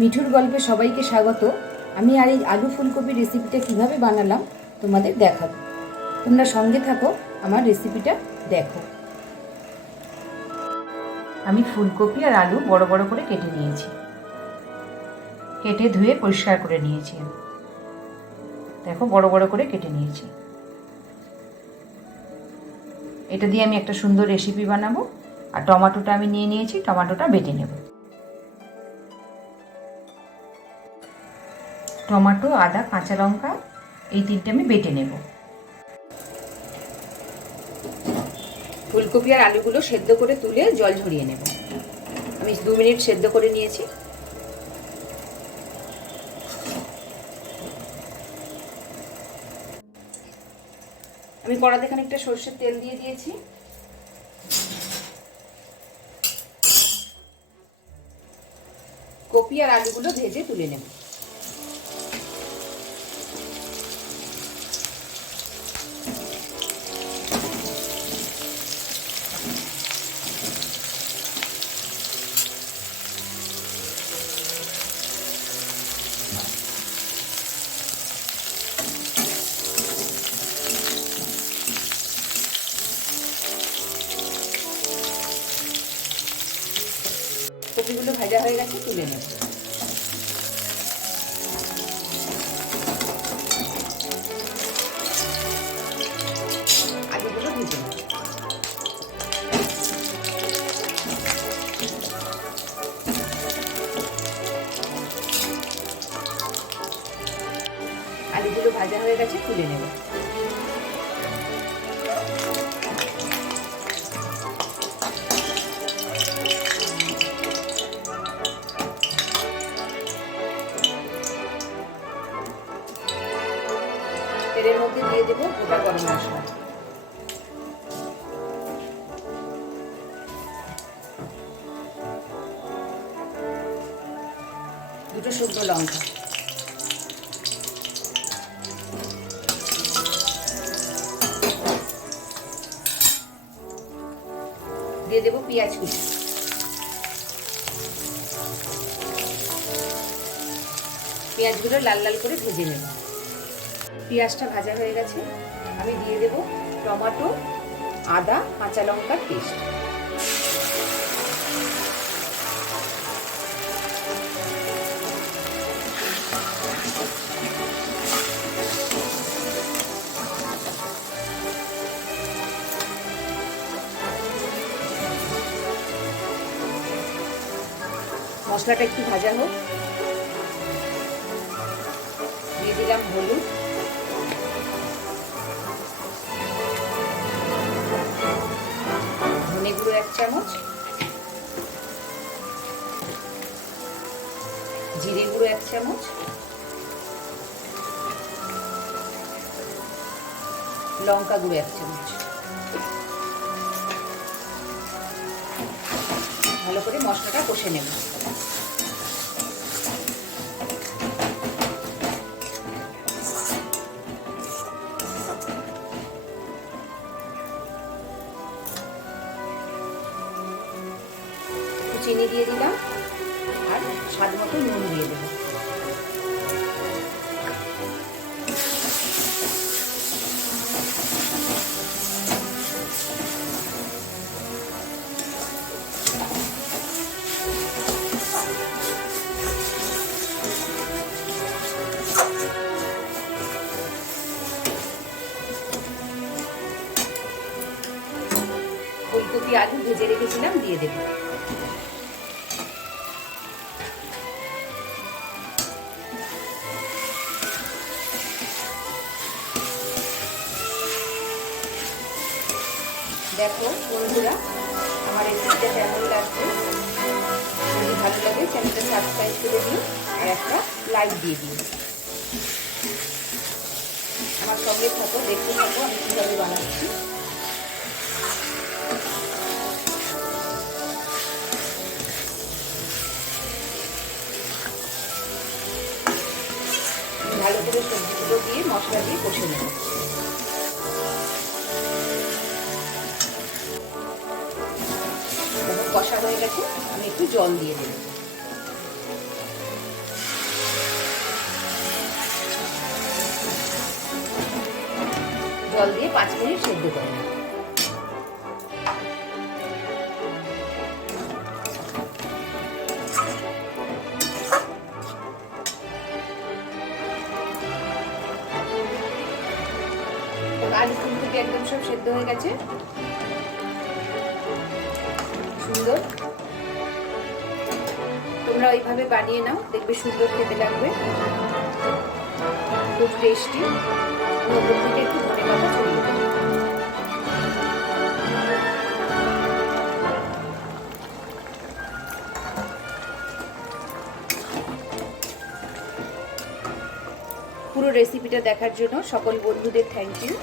মিঠুর গল্পে সবাইকে স্বাগত। আমি আর এই আলু ফুলকপির রেসিপিটা কিভাবে বানালাম তোমাদের দেখাবো। তোমরা সঙ্গে থাকো, আমার রেসিপিটা দেখো। আমি ফুলকপি আর আলু বড় বড় করে কেটে নিয়েছি, কেটে ধুয়ে পরিষ্কার করে নিয়েছি। দেখো বড় বড় করে কেটে নিয়েছি। এটা দিয়ে আমি একটা সুন্দর রেসিপি বানাবো। আর টমেটোটা আমি নিয়ে নিয়েছি, টমেটোটা বেটে নেব। টমেটো, আদা, কাঁচা লঙ্কা এই তিনটে আমি বেটে নেব। ফুলকপি আর আলুগুলো সেদ্ধ করে তুলে জল ঝরিয়ে নেব। আমি 2 মিনিট সেদ্ধ করে নিয়েছি। আমি কড়াতে খানিকটা সরষের তেল দিয়ে দিয়েছি। কপি আর আলুগুলো ভেজে তুলে নেব। কপিগুলো ভাজা হয়ে গেছে, তুলে নেব। আলুগুলো ভেজে নেব। আলুগুলো ভাজা হয়ে গেছে, তুলে নেব। তেলের মধ্যে দিয়ে দেবো গোটা গরম মশলা, দুটো শুকনো লঙ্কা, দিয়ে দেবো পেঁয়াজ কুচি। পেঁয়াজগুলো লাল লাল করে ভেজে নেব। পেঁয়াজটা ভাজা হয়ে গেছে, আমি দিয়ে দেব টমেটো, আদা, কাঁচা লঙ্কার পেস্ট। মশলাটা একটু ভাজা হোক, দিয়ে দিলাম হলুদ, ধনে গুঁড়ো 1 চামচ, জিরে গুঁড়ো 1 চামচ, লঙ্কা গুঁড়ো 1 চামচ। ভালো করে মশলাটা কষে নেব। চিনি দিয়ে দিলাম আর স্বাদ মতো নুন দিয়ে দেব। ফুলকপি আলু ভেজে রেখেছিলাম, দিয়ে দেব। দেখো বন্ধুরা, আমার রেসিপিটা কেমন লাগছে। যদি ভালো লাগে চ্যানেলটা সাবস্ক্রাইব করে দিও আর একটা লাইক দিয়ে দিও। আমার সঙ্গে থাকো, দেখতে থাকো আমি কীভাবে বানাচ্ছি। ভালো করে সবজিগুলো দিয়ে মশলা দিয়ে কষে নেব। কষা হয়ে গেছে, আমি একটু জল দিয়ে দেব। জল দিয়ে 5 মিনিট সেদ্ধ করে নেব। আলু ফুলকপি একদম সব সেদ্ধ হয়ে গেছে, সুন্দর। তোমরা ওইভাবে বানিয়ে নাও, দেখবে সুন্দর খেতে লাগবে, খুব টেস্টি। ওপর থেকে একটু ধনেপাতা ছড়িয়ে দেবো। পুরো রেসিপিটা দেখার জন্য সকল বন্ধুদের থ্যাংক ইউ।